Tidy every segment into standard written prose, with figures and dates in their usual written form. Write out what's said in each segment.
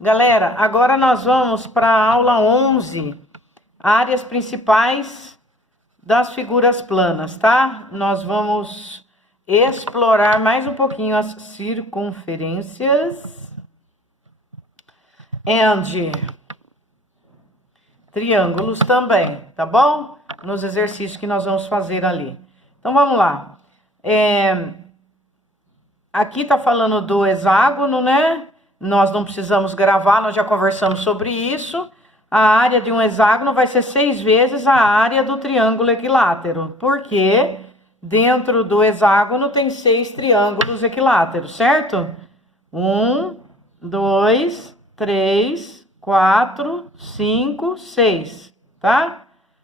Galera, agora nós vamos para a aula 11, áreas principais das figuras planas, tá? Nós vamos explorar mais um pouquinho as circunferências e triângulos também, tá bom? Nos exercícios que nós vamos fazer ali. Então, vamos lá. Aqui tá falando do hexágono, né? Nós não precisamos gravar, nós já conversamos sobre isso. A área de um hexágono vai ser 6 vezes a área do triângulo equilátero, porque dentro do hexágono tem 6 triângulos equiláteros, certo? 1, 2, 3, 4, 5, 6, tá?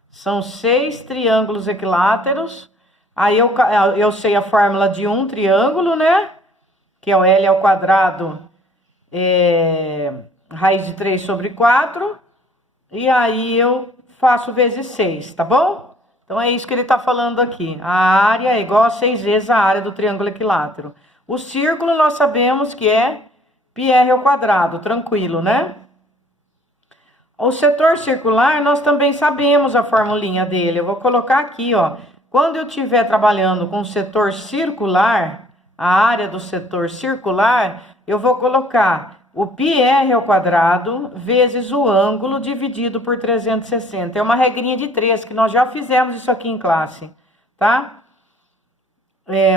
São 6 triângulos equiláteros. Aí eu sei a fórmula de um triângulo, né? Que é o L ao quadrado, raiz de 3 sobre 4. E aí eu faço vezes 6, tá bom? Então é isso que ele tá falando aqui. A área é igual a 6 vezes a área do triângulo equilátero. O círculo nós sabemos que é πr ao quadrado, tranquilo, né? O setor circular nós também sabemos a formulinha dele. Eu vou colocar aqui, ó. Quando eu estiver trabalhando com o setor circular, a área do setor circular, eu vou colocar o πr ao quadrado vezes o ângulo dividido por 360. É uma regrinha de 3, que nós já fizemos isso aqui em classe, tá?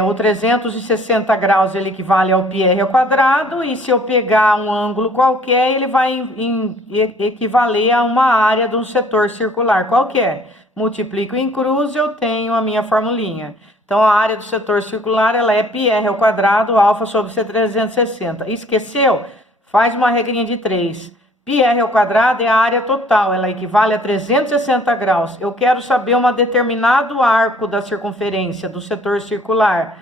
O 360 graus ele equivale ao πr ao quadrado, e se eu pegar um ângulo qualquer, ele vai equivaler a uma área de um setor circular qualquer. Multiplico em cruz, eu tenho a minha formulinha. Então, a área do setor circular, ela é πr ao quadrado, alfa sobre C360. Esqueceu? Faz uma regrinha de 3. πr ao quadrado é a área total, ela equivale a 360 graus. Eu quero saber um determinado arco da circunferência do setor circular.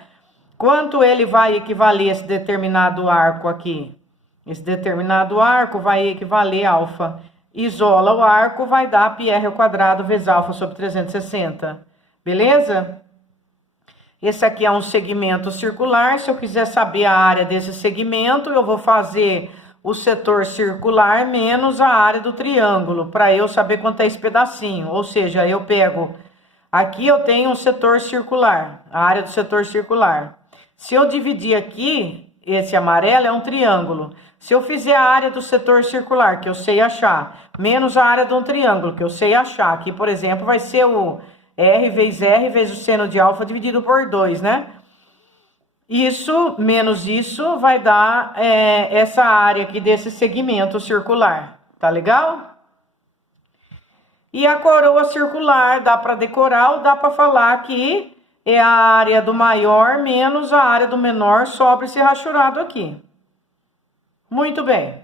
Quanto ele vai equivaler esse determinado arco aqui? Esse determinado arco vai equivaler a alfa. Isola o arco, vai dar πr ao quadrado vezes alfa sobre 360. Beleza? Esse aqui é um segmento circular. Se eu quiser saber a área desse segmento, eu vou fazer o setor circular menos a área do triângulo, para eu saber quanto é esse pedacinho. Ou seja, eu pego... Aqui eu tenho um setor circular, a área do setor circular. Se eu dividir aqui, esse amarelo é um triângulo. Se eu fizer a área do setor circular, que eu sei achar, menos a área de um triângulo, que eu sei achar, aqui, por exemplo, vai ser o R vezes o seno de alfa dividido por 2, né? Isso, menos isso, vai dar essa área aqui desse segmento circular. Tá legal? E a coroa circular, dá para decorar ou dá para falar que é a área do maior menos a área do menor sobre esse rachurado aqui. Muito bem.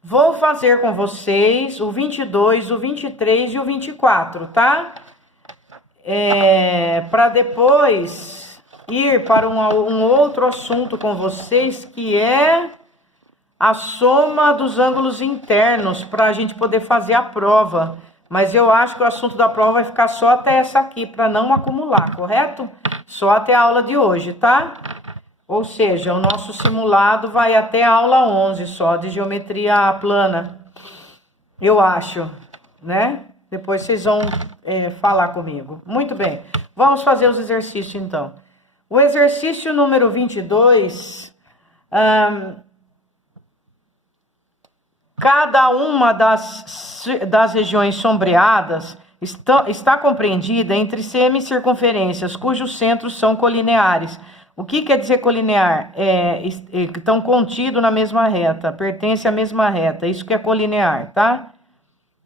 Vou fazer com vocês o 22, o 23 e o 24, tá? Para depois ir para um outro assunto com vocês, que é a soma dos ângulos internos, para a gente poder fazer a prova. Mas eu acho que o assunto da prova vai ficar só até essa aqui, para não acumular, correto? Só até a aula de hoje, tá? Ou seja, o nosso simulado vai até a aula 11 só, de geometria plana. Eu acho, né? Depois vocês vão falar comigo. Muito bem, vamos fazer os exercícios então. O exercício número 22, cada uma das regiões sombreadas está compreendida entre semicircunferências cujos centros são colineares. O que quer dizer colinear? Estão contidos na mesma reta, pertence à mesma reta, isso que é colinear, tá?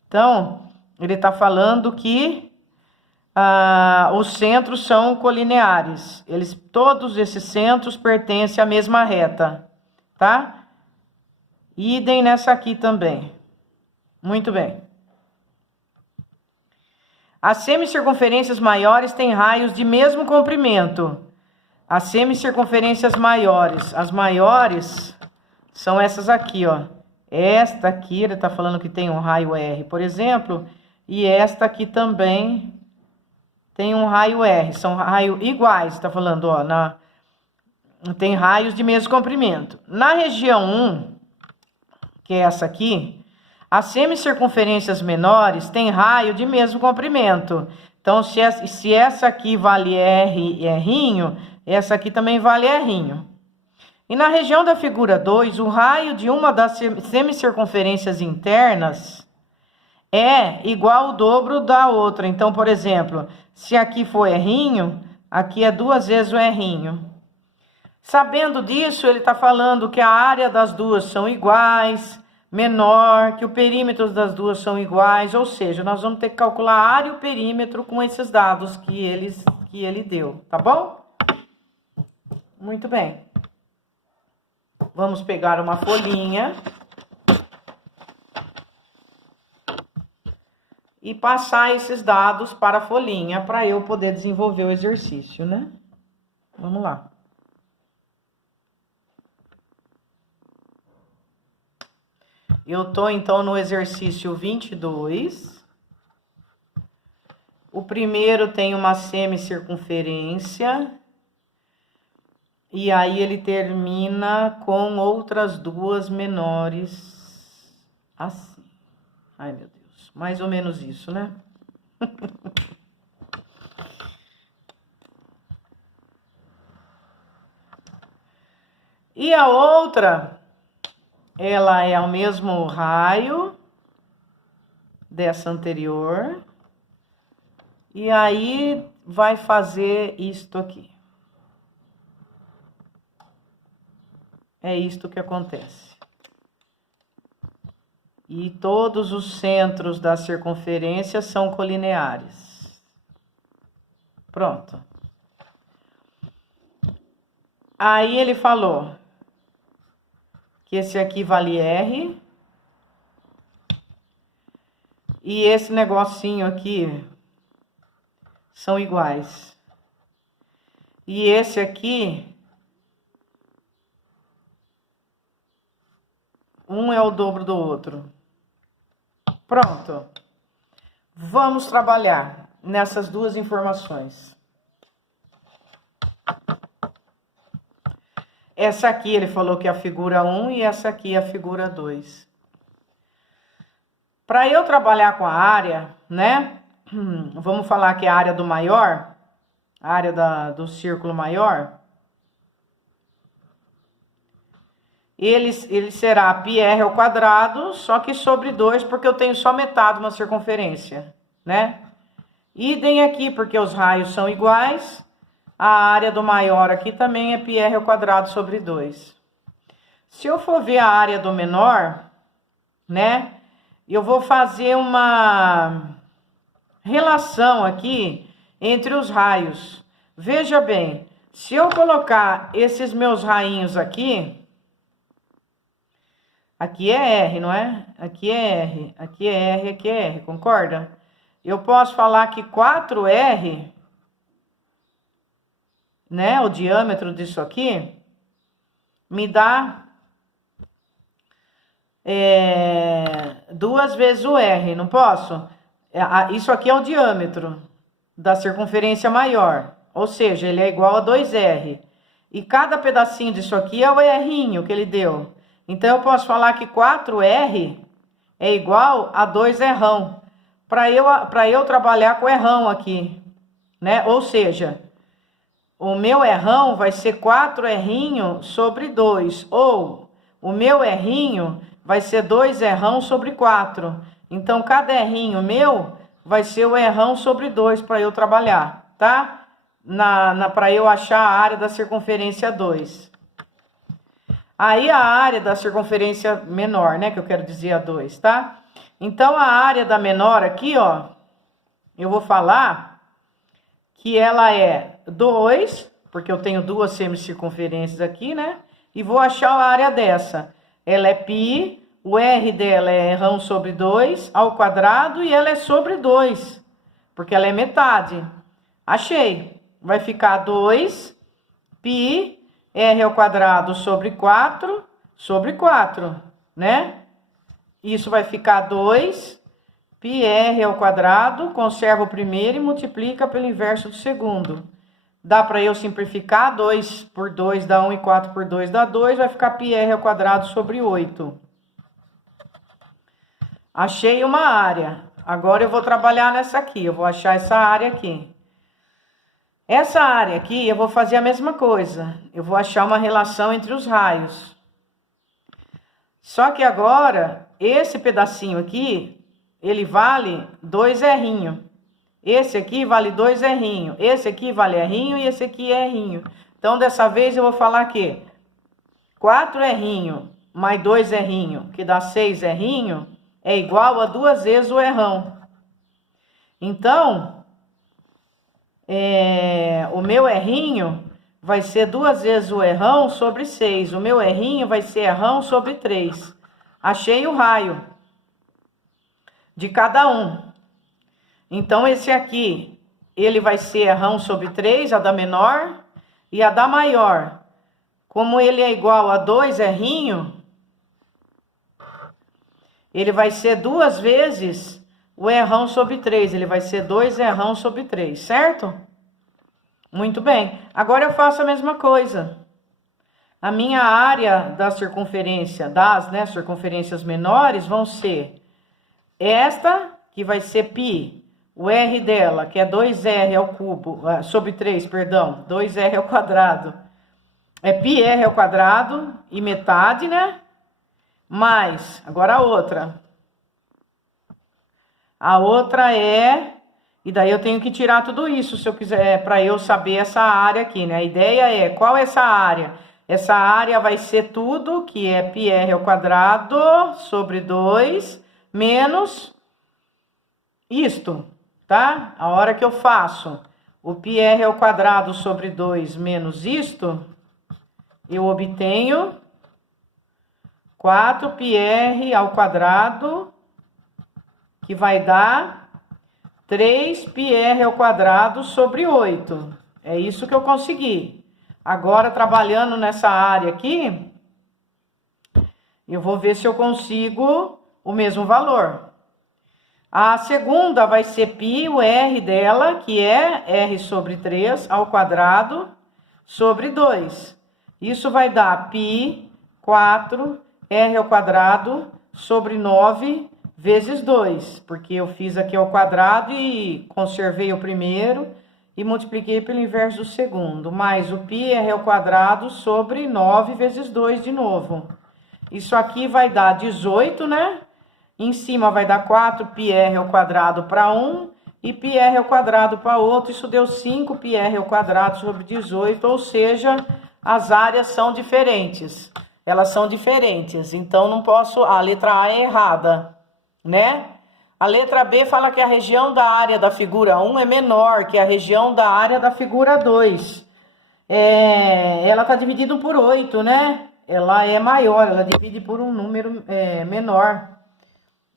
Então, ele está falando que os centros são colineares. Todos esses centros pertencem à mesma reta, tá? Idem nessa aqui também. Muito bem. As semicircunferências maiores têm raios de mesmo comprimento. As semicircunferências maiores, as maiores são essas aqui, ó. Esta aqui, ele está falando que tem um raio R, por exemplo, e esta aqui também tem um raio R, são raios iguais, está falando, ó, tem raios de mesmo comprimento. Na região 1, que é essa aqui, as semicircunferências menores têm raio de mesmo comprimento. Então, se essa aqui vale R e R, essa aqui também vale R. E na região da figura 2, o raio de uma das semicircunferências internas é igual ao dobro da outra. Então, por exemplo, se aqui for R, aqui é 2 vezes o R. Sabendo disso, ele está falando que a área das duas são iguais, menor, que o perímetro das duas são iguais, ou seja, nós vamos ter que calcular a área e o perímetro com esses dados que ele deu, tá bom? Muito bem. Vamos pegar uma folhinha e passar esses dados para a folhinha para eu poder desenvolver o exercício, né? Vamos lá. Eu tô então no exercício 22. O primeiro tem uma semicircunferência. E aí ele termina com outras duas menores assim. Ai, meu Deus. Mais ou menos isso, né? E a outra, ela é o mesmo raio dessa anterior. E aí vai fazer isto aqui. É isto que acontece. E todos os centros da circunferência são colineares. Pronto. Aí ele falou que esse aqui vale R. E esse negocinho aqui são iguais. E esse aqui, um é o dobro do outro. Pronto. Vamos trabalhar nessas duas informações. Essa aqui ele falou que é a figura 1 e essa aqui é a figura 2. Para eu trabalhar com a área, né? Vamos falar que é a área do maior, a área do círculo maior. Ele será πr ao quadrado, só que sobre 2, porque eu tenho só metade de uma circunferência, né? Idem aqui, porque os raios são iguais. A área do maior aqui também é πr ao quadrado sobre 2. Se eu for ver a área do menor, né? Eu vou fazer uma relação aqui entre os raios. Veja bem, se eu colocar esses meus rainhos aqui... Aqui é R, não é? Aqui é R, aqui é R, aqui é R, concorda? Eu posso falar que 4R, né? O diâmetro disso aqui, me dá 2 vezes o R, não posso? Isso aqui é o diâmetro da circunferência maior, ou seja, ele é igual a 2R. E cada pedacinho disso aqui é o R'inho que ele deu. Então, eu posso falar que 4R é igual a 2R. Para eu trabalhar com R'ão aqui, né? Ou seja, o meu R'ão vai ser 4R sobre 2. Ou o meu R'inho vai ser 2R'ão sobre 4. Então, cada R'inho meu vai ser o R'ão sobre 2 para eu trabalhar, tá? Para eu achar a área da circunferência 2. Aí a área da circunferência menor, né? Que eu quero dizer a 2, tá? Então, a área da menor aqui, ó, eu vou falar que ela é 2, porque eu tenho duas semicircunferências aqui, né? E vou achar a área dessa. Ela é π, o R dela é R'ão sobre 2 ao quadrado e ela é sobre 2, porque ela é metade. Achei. Vai ficar 2 π R ao quadrado sobre 4, né? Isso vai ficar 2 πr ao quadrado, conserva o primeiro e multiplica pelo inverso do segundo. Dá para eu simplificar, 2 por 2 dá 1 e 4 por 2 dá 2, vai ficar πr ao quadrado sobre 8. Achei uma área. Agora eu vou trabalhar nessa aqui. Eu vou achar essa área aqui. Essa área aqui, eu vou fazer a mesma coisa. Eu vou achar uma relação entre os raios. Só que agora, esse pedacinho aqui, ele vale 2 errinhos. Esse aqui vale 2 errinhos. Esse aqui vale errinho e esse aqui é errinho. Então, dessa vez, eu vou falar que 4 errinhos mais 2 errinhos, que dá 6 errinhos, é igual a 2 vezes o errão. Então, o meu errinho vai ser 2 vezes o errão sobre 6. O meu errinho vai ser errão sobre 3. Achei o raio de cada um. Então, esse aqui, ele vai ser errão sobre 3, a da menor, e a da maior. Como ele é igual a 2 errinho, ele vai ser 2 vezes o errão sobre 3. Ele vai ser 2 errão sobre 3, certo? Muito bem. Agora eu faço a mesma coisa. A minha área da circunferência, das circunferências menores, vão ser esta, que vai ser π, o R dela, que é 2R ao cubo, sobre 3, perdão, 2R ao quadrado. É πr ao quadrado e metade, né? Mais, agora a outra. A outra é... E daí eu tenho que tirar tudo isso, se eu quiser, para eu saber essa área aqui, né? A ideia é, qual é essa área? Essa área vai ser tudo, que é πr ao quadrado sobre 2, menos isto, tá? A hora que eu faço o πr ao quadrado sobre 2 menos isto, eu obtenho 4πr ao quadrado, que vai dar 3πr ao quadrado sobre 8. É isso que eu consegui. Agora, trabalhando nessa área aqui, eu vou ver se eu consigo o mesmo valor. A segunda vai ser π, o R dela, que é R sobre 3 ao quadrado sobre 2. Isso vai dar π, 4, R ao quadrado sobre 9 vezes 2. Porque eu fiz aqui ao quadrado e conservei o primeiro e multipliquei pelo inverso do segundo. Mais o π, R ao quadrado sobre 9 vezes 2 de novo. Isso aqui vai dar 18, né? Em cima vai dar 4πr ao quadrado para um e πr ao quadrado para outro. Isso deu 5πr ao quadrado sobre 18, ou seja, as áreas são diferentes. Elas são diferentes, então não posso... A letra A é errada, né? A letra B fala que a região da área da figura 1 é menor que a região da área da figura 2. Ela está dividida por 8, né? Ela é maior, ela divide por um número menor.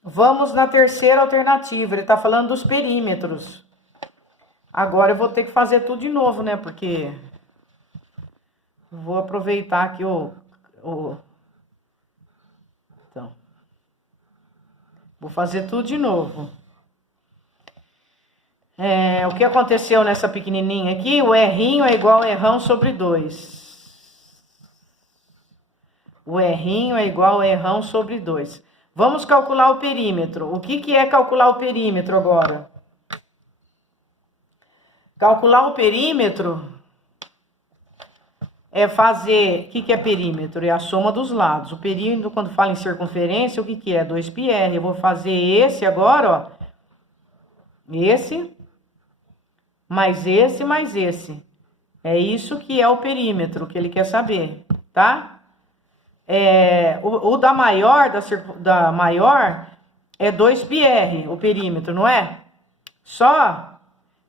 Vamos na terceira alternativa, ele está falando dos perímetros. Agora eu vou ter que fazer tudo de novo, né? Porque vou aproveitar aqui Então, vou fazer tudo de novo. O que aconteceu nessa pequenininha aqui? O errinho é igual a errão sobre 2. O errinho é igual a errão sobre 2. Vamos calcular o perímetro. O que é calcular o perímetro agora? Calcular o perímetro é fazer... O que é perímetro? É a soma dos lados. O perímetro, quando fala em circunferência, o que é? 2πr. Eu vou fazer esse agora, ó. Esse, mais esse, mais esse. É isso que é o perímetro, que ele quer saber, tá? O da maior, da maior é 2πr, o perímetro, não é? Só,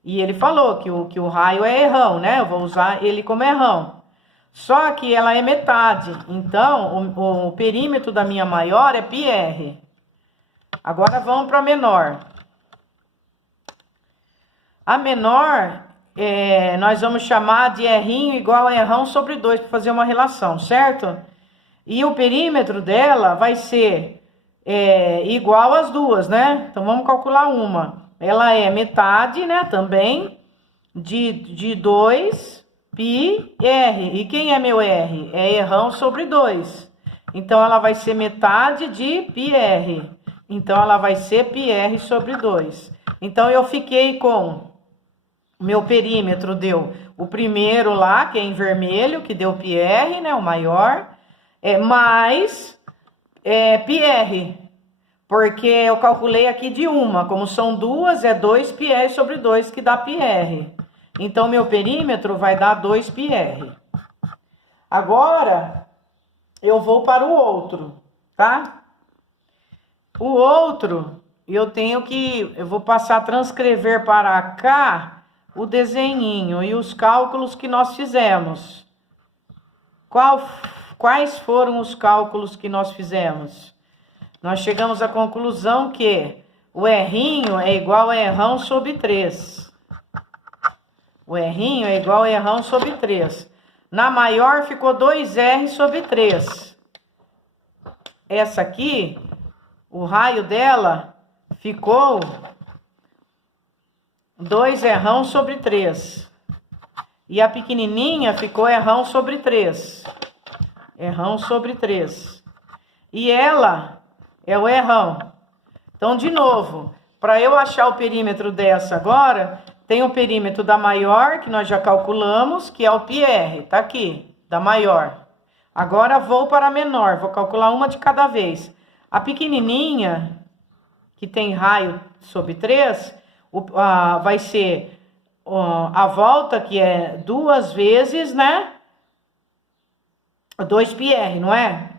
e ele falou que o raio é errão, né? Eu vou usar ele como errão. Só que ela é metade, então o perímetro da minha maior é πr. Agora vamos para a menor. A menor, nós vamos chamar de errinho igual a errão sobre 2, para fazer uma relação, certo? E o perímetro dela vai ser igual às duas, né? Então, vamos calcular uma. Ela é metade, né, também, de 2πr. E quem é meu R? É errão sobre 2. Então, ela vai ser metade de πr. Então, ela vai ser πr sobre 2. Então, eu fiquei com... Meu perímetro deu o primeiro lá, que é em vermelho, que deu πr, né? O maior. Mais πr. Porque eu calculei aqui de uma. Como são duas, é 2πr sobre 2, que dá πr. Então, meu perímetro vai dar 2πr. Agora, eu vou para o outro, tá? O outro, eu vou passar a transcrever para cá o desenhinho e os cálculos que nós fizemos. Quais foram os cálculos que nós fizemos? Nós chegamos à conclusão que o errinho é igual a errão sobre 3. O errinho é igual a errão sobre 3. Na maior ficou 2R sobre 3. Essa aqui... O raio dela ficou 2 errão sobre 3. E a pequenininha ficou errão sobre 3. Errão sobre 3. E ela é o errão. Então, de novo, para eu achar o perímetro dessa agora, tem o perímetro da maior, que nós já calculamos, que é o πr. Tá aqui, da maior. Agora, vou para a menor. Vou calcular uma de cada vez. A pequenininha, que tem raio sobre 3, vai ser a volta, que é 2 vezes, né? 2πr, não é?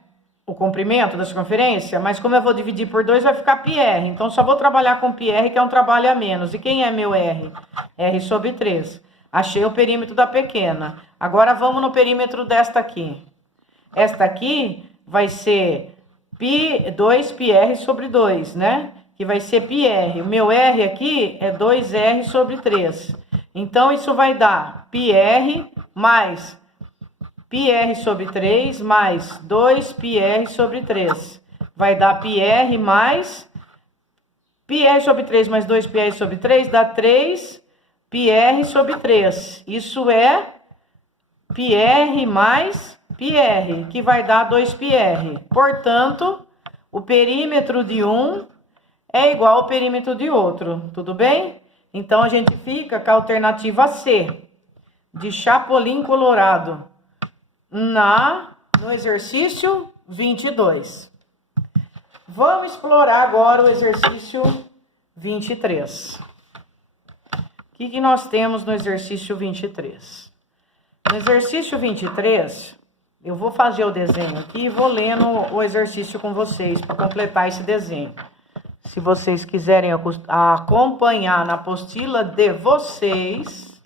O comprimento da circunferência. Mas como eu vou dividir por 2, vai ficar πr. Então, só vou trabalhar com πr, que é um trabalho a menos. E quem é meu r? R sobre 3. Achei o perímetro da pequena. Agora, vamos no perímetro desta aqui. Esta aqui vai ser... 2πr sobre 2, né? Que vai ser πr. O meu r aqui é 2r sobre 3. Então, isso vai dar πr mais πr sobre 3 mais 2πr sobre 3. Vai dar πr mais... πr sobre 3 mais 2πr sobre 3 dá 3πr sobre 3. Isso é πr mais... πr, que vai dar 2πr. Portanto, o perímetro de um é igual ao perímetro de outro, tudo bem? Então, a gente fica com a alternativa C, de Chapolin Colorado, no exercício 22. Vamos explorar agora o exercício 23. O que nós temos no exercício 23? No exercício 23... Eu vou fazer o desenho aqui e vou lendo o exercício com vocês para completar esse desenho. Se vocês quiserem acompanhar na apostila de vocês,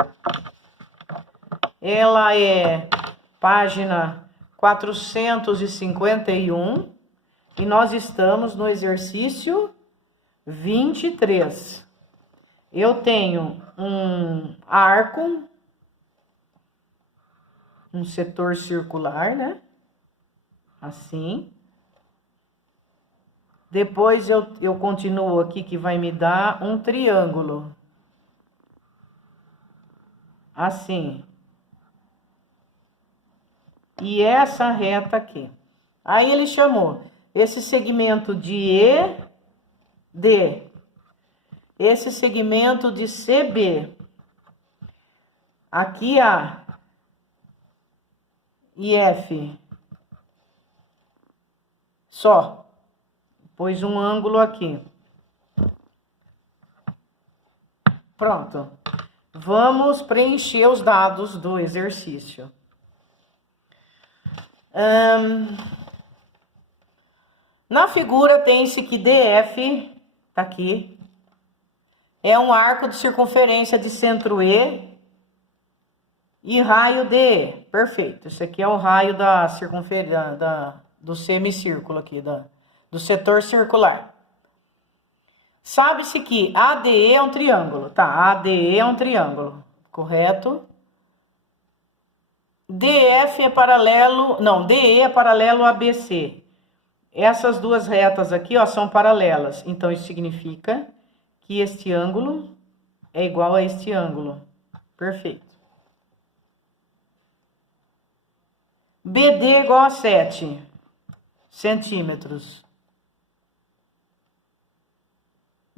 ela é página 451 e nós estamos no exercício 23. Eu tenho um arco, um setor circular, né? Assim. Depois eu continuo aqui, que vai me dar um triângulo. Assim. E essa reta aqui. Aí ele chamou esse segmento de ED. Esse segmento de CB. Aqui A. E F. Só. Pôs um ângulo aqui. Pronto. Vamos preencher os dados do exercício. Na figura tem-se que DF, tá aqui, é um arco de circunferência de centro E e raio DE. Perfeito. Esse aqui é o raio da circunferência do semicírculo aqui, do setor circular. Sabe-se que ADE é um triângulo, tá? ADE é um triângulo, correto? DF é paralelo, não, DE é paralelo a ABC. Essas duas retas aqui, ó, são paralelas. Então, isso significa que este ângulo é igual a este ângulo. Perfeito. BD é igual a 7 centímetros.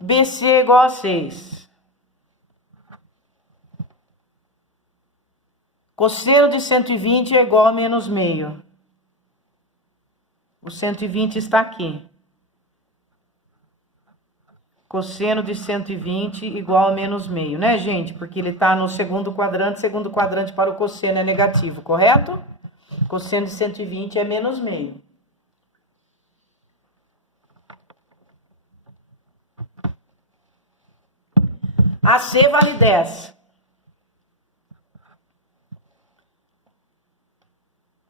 BC é igual a 6. Cosseno de 120 é igual a menos meio. O 120 está aqui. Cosseno de 120 igual a menos meio, né, gente? Porque ele está no segundo quadrante para o cosseno é negativo, correto? Cosseno de 120 é menos meio. AC vale 10.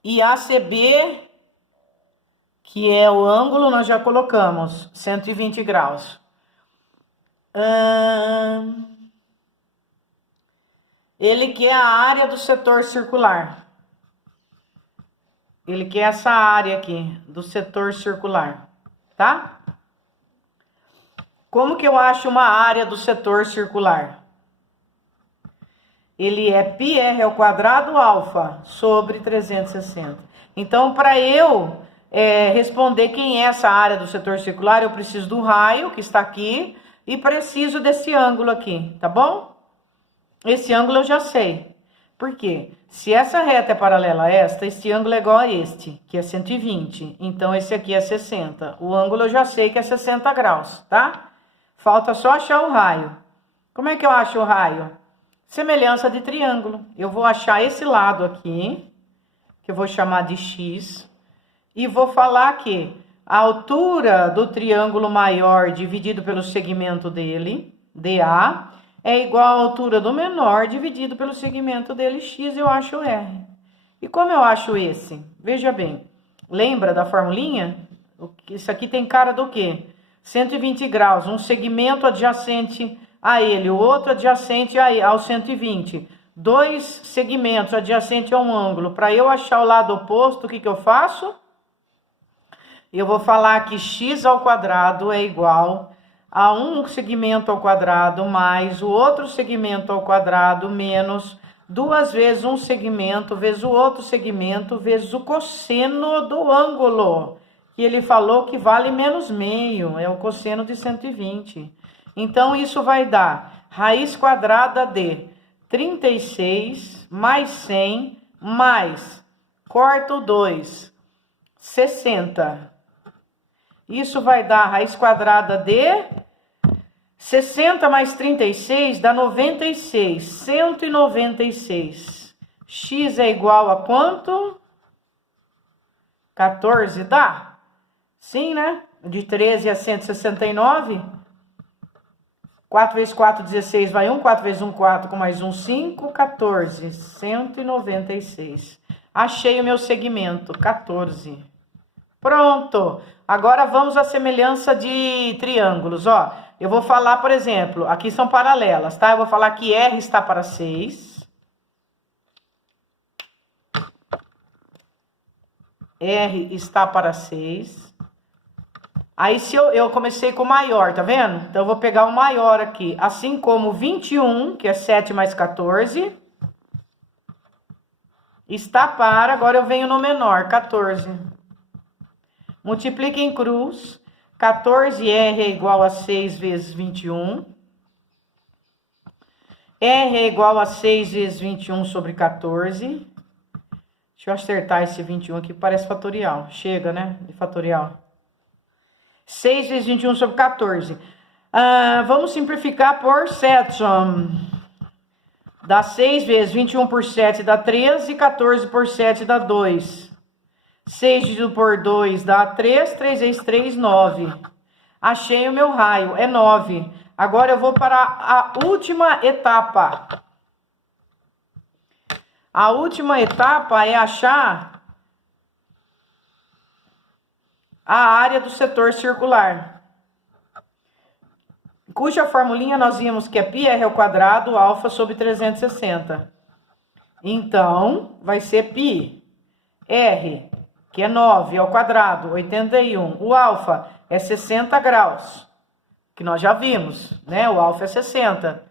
E ACB, que é o ângulo, nós já colocamos 120 graus. Ele quer a área do setor circular. Ele quer essa área aqui do setor circular, tá? Como que eu acho uma área do setor circular? Ele é πr ao quadrado alfa sobre 360. Então, para eu responder quem é essa área do setor circular, eu preciso do raio, que está aqui, e preciso desse ângulo aqui, tá bom? Esse ângulo eu já sei. Por quê? Se essa reta é paralela a esta, esse ângulo é igual a este, que é 120. Então, esse aqui é 60. O ângulo eu já sei que é 60 graus, tá? Falta só achar o raio. Como é que eu acho o raio? Semelhança de triângulo. Eu vou achar esse lado aqui, que eu vou chamar de X, e vou falar que a altura do triângulo maior dividido pelo segmento dele, DA, é igual à altura do menor dividido pelo segmento dele, X, eu acho R. E como eu acho esse? Veja bem, lembra da formulinha? Isso aqui tem cara do quê? 120 graus, um segmento adjacente a ele, o outro adjacente ao 120. Dois segmentos adjacentes a um ângulo. Para eu achar o lado oposto, o que eu faço? Eu vou falar que x ao quadrado é igual a um segmento ao quadrado mais o outro segmento ao quadrado menos 2 vezes um segmento vezes o outro segmento vezes o cosseno do ângulo, que ele falou que vale menos meio, é o cosseno de 120. Então, isso vai dar raiz quadrada de 36 mais 100 mais, corto 2, 60. Isso vai dar raiz quadrada de 60 mais 36 dá 96, 196. X é igual a quanto? 14, dá? Sim, né? De 13 a 169. 4 vezes 4, 16, vai 1. 4 vezes 1, 4, com mais 1, 5, 14. 196. Achei o meu segmento, 14. Pronto. Agora vamos à semelhança de triângulos, ó. Eu vou falar, por exemplo, aqui são paralelas, tá? Eu vou falar que R está para 6. R está para 6. Aí, se eu comecei com o maior, tá vendo? Então, eu vou pegar o maior aqui. Assim como 21, que é 7 mais 14. Está para, agora eu venho no menor, 14. Multiplica em cruz. 14R é igual a 6 vezes 21. R é igual a 6 vezes 21 sobre 14. Deixa eu acertar esse 21 aqui, parece fatorial. Chega, né? De fatorial. 6 vezes 21 sobre 14. Vamos simplificar por 7. Dá 6 vezes 21 por 7 dá 13. E 14 por 7 dá 2. 6 dividido por 2 dá 3. 3 vezes 3, 9. Achei o meu raio, é 9. Agora eu vou para a última etapa. A última etapa é achar a área do setor circular, cuja formulinha nós vimos que é πr ao quadrado alfa sobre 360. Então, vai ser πr, que é 9 ao quadrado, 81. O alfa é 60 graus, que nós já vimos, né? O alfa é 60,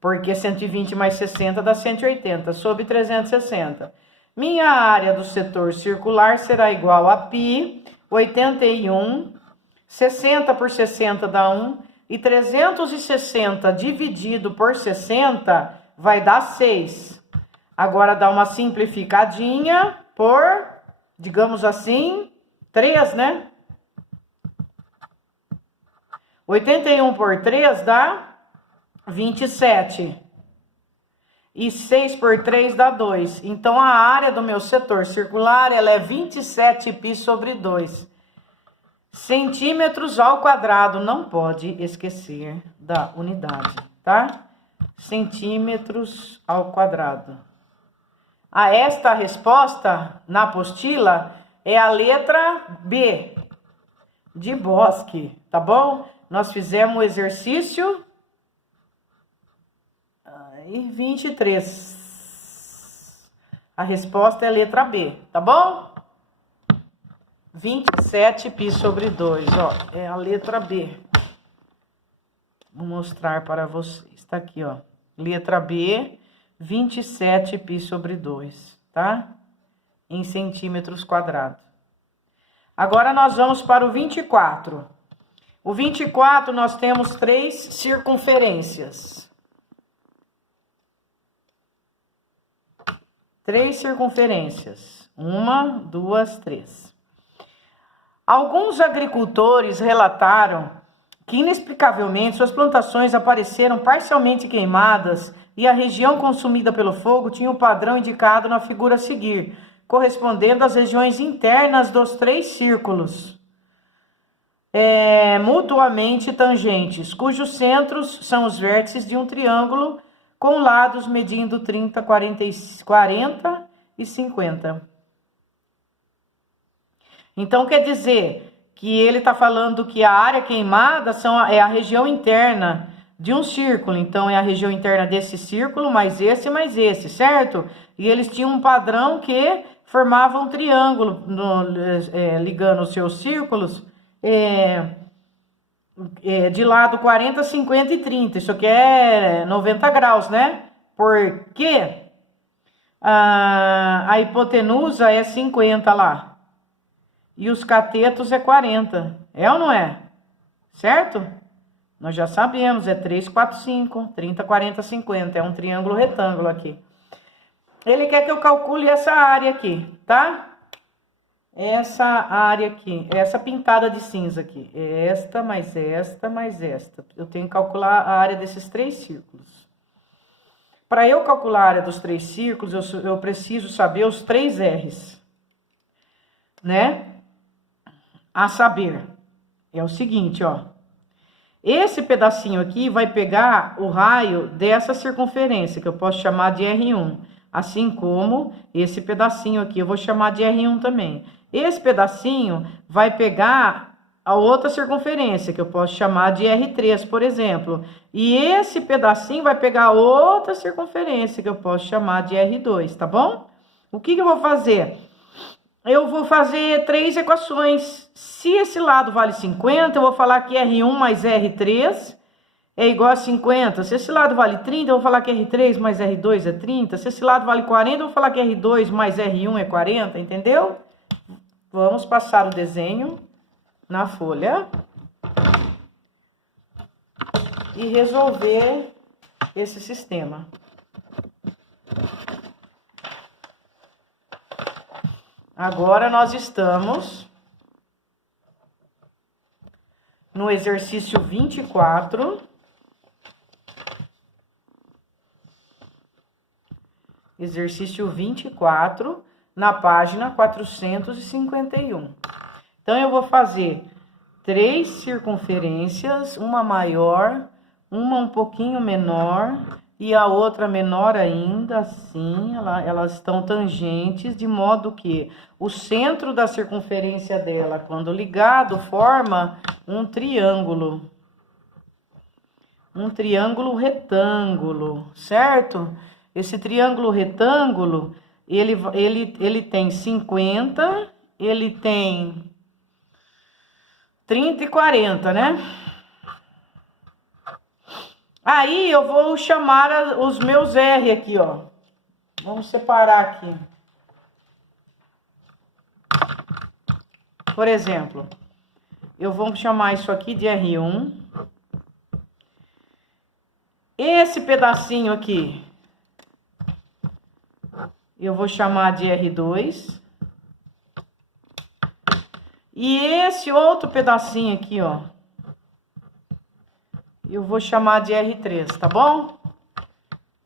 porque 120 mais 60 dá 180, sobre 360. Minha área do setor circular será igual a π, 81, 60 por 60 dá 1, E 360 dividido por 60 vai dar 6. Agora dá uma simplificadinha por, digamos assim, 3, né? 81 por 3 dá 27. E 6 por 3 dá 2. Então, a área do meu setor circular, ela é 27 π sobre 2. Centímetros ao quadrado, não pode esquecer da unidade, tá? Centímetros ao quadrado. Esta resposta na apostila é a letra B, de Bosque, tá bom? Nós fizemos o exercício 23. A resposta é a letra B, tá bom? 27 π sobre 2, ó, é a letra B. Vou mostrar para vocês, tá aqui, ó. Letra B, 27 π sobre 2, tá? Em centímetros quadrados. Agora nós vamos para o 24. O 24 nós temos 3 circunferências. 3 circunferências. 1, 2, 3. Alguns agricultores relataram que, inexplicavelmente, suas plantações apareceram parcialmente queimadas e a região consumida pelo fogo tinha um padrão indicado na figura a seguir, correspondendo às regiões internas dos 3 círculos, mutuamente tangentes, cujos centros são os vértices de um triângulo com lados medindo 30, 40 e 50. Então, quer dizer que ele está falando que a área queimada é a região interna de um círculo. Então, é a região interna desse círculo, mais esse, certo? E eles tinham um padrão que formava um triângulo ligando os seus círculos de lado 40, 50 e 30. Isso aqui é 90 graus, né? Porque a hipotenusa é 50 lá. E os catetos é 40. É ou não é? Certo? Nós já sabemos, é 3, 4, 5, 30, 40, 50. É um triângulo retângulo aqui. Ele quer que eu calcule essa área aqui, tá? Essa área aqui, essa pintada de cinza aqui. Esta, mais esta, mais esta. Eu tenho que calcular a área desses 3 círculos. Para eu calcular a área dos 3 círculos, eu preciso saber os 3 R's, né? A saber, é o seguinte, ó. Esse pedacinho aqui vai pegar o raio dessa circunferência, que eu posso chamar de R1. Assim como esse pedacinho aqui, eu vou chamar de R1 também. Esse pedacinho vai pegar a outra circunferência, que eu posso chamar de R3, por exemplo. E esse pedacinho vai pegar outra circunferência, que eu posso chamar de R2, tá bom? O que eu vou fazer? Eu vou fazer 3 equações. Se esse lado vale 50, eu vou falar que R1 mais R3 é igual a 50. Se esse lado vale 30, eu vou falar que R3 mais R2 é 30. Se esse lado vale 40, eu vou falar que R2 mais R1 é 40, entendeu? Vamos passar o desenho na folha e resolver esse sistema. Agora nós estamos no exercício 24. Exercício 24, na página 451. Então, eu vou fazer 3 circunferências, uma maior, uma um pouquinho menor e a outra menor ainda, assim, elas estão tangentes, de modo que o centro da circunferência dela, quando ligado, forma um triângulo. Um triângulo retângulo, certo? Esse triângulo retângulo, ele tem 50, ele tem 30 e 40, né? Aí eu vou chamar os meus R aqui, ó. Vamos separar aqui. Por exemplo, eu vou chamar isso aqui de R1. Esse pedacinho aqui, eu vou chamar de R2. E esse outro pedacinho aqui, ó, eu vou chamar de R3, tá bom?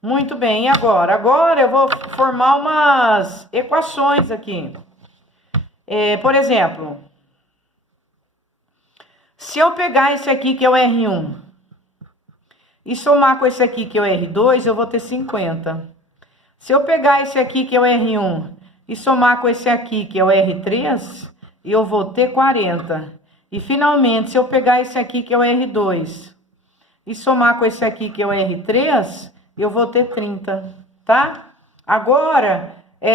Muito bem, e agora? Agora eu vou formar umas equações aqui. Por exemplo, se eu pegar esse aqui que é o R1 e somar com esse aqui que é o R2, eu vou ter 50. Se eu pegar esse aqui que é o R1 e somar com esse aqui que é o R3, eu vou ter 40. E finalmente, se eu pegar esse aqui que é o R2 e somar com esse aqui que é o R3, eu vou ter 30, tá? Agora,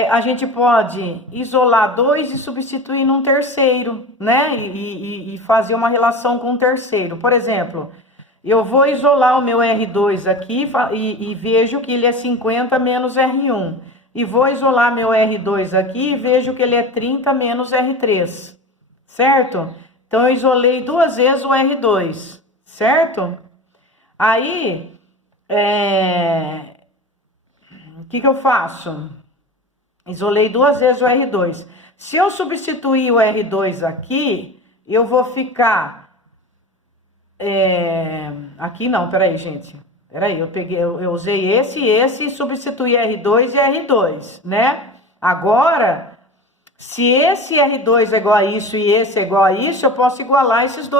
a gente pode isolar 2 e substituir num terceiro, né? E fazer uma relação com um terceiro. Por exemplo, eu vou isolar o meu R2 aqui e vejo que ele é 50 menos R1. E vou isolar meu R2 aqui e vejo que ele é 30 menos R3, certo? Então, eu isolei 2 vezes o R2, certo? Aí, o que eu faço? Isolei 2 vezes o R2. Se eu substituir o R2 aqui, eu vou ficar... aqui não, peraí, gente. Peraí, eu usei esse e substituí R2 e R2, né? Agora, se esse R2 é igual a isso e esse é igual a isso, eu posso igualar esses dois.